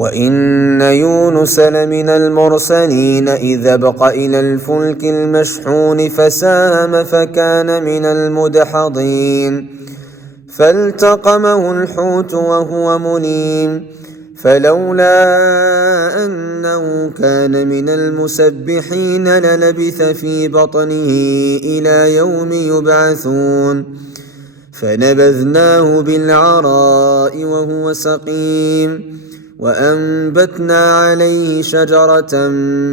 وإن يونس لمن المرسلين إذ أبق إلى الفلك المشحون فساهم فكان من المدحضين فالتقمه الحوت وهو مليم فلولا أنه كان من المسبحين للبث في بطنه إلى يوم يبعثون فنبذناه بالعراء وهو سقيم وأنبتنا عليه شجرة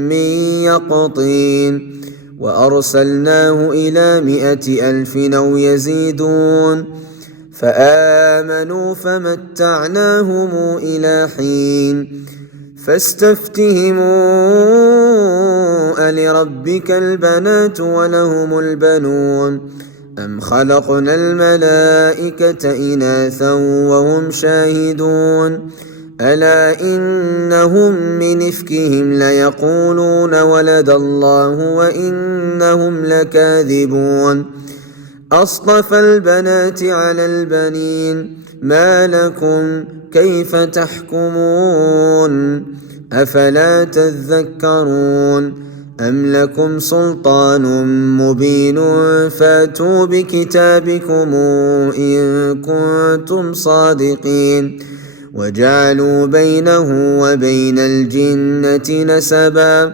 من يقطين وأرسلناه إلى 100,000 أو يزيدون فآمنوا فمتعناهم إلى حين فاستفتهموا ألربك البنات ولهم البنون أم خلقنا الملائكة إناثا وهم شاهدون ألا إنهم من إفكهم ليقولون ولد الله وإنهم لكاذبون أصطفى البنات على البنين ما لكم كيف تحكمون أفلا تذكرون أم لكم سلطان مبين فاتوا بكتابكم إن كنتم صادقين وجعلوا بينه وبين الجنة نسبا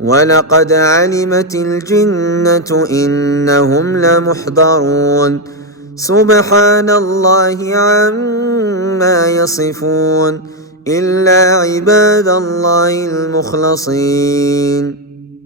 ولقد علمت الجنة إنهم لمحضرون سبحان الله عما يصفون إلا عباد الله المخلصين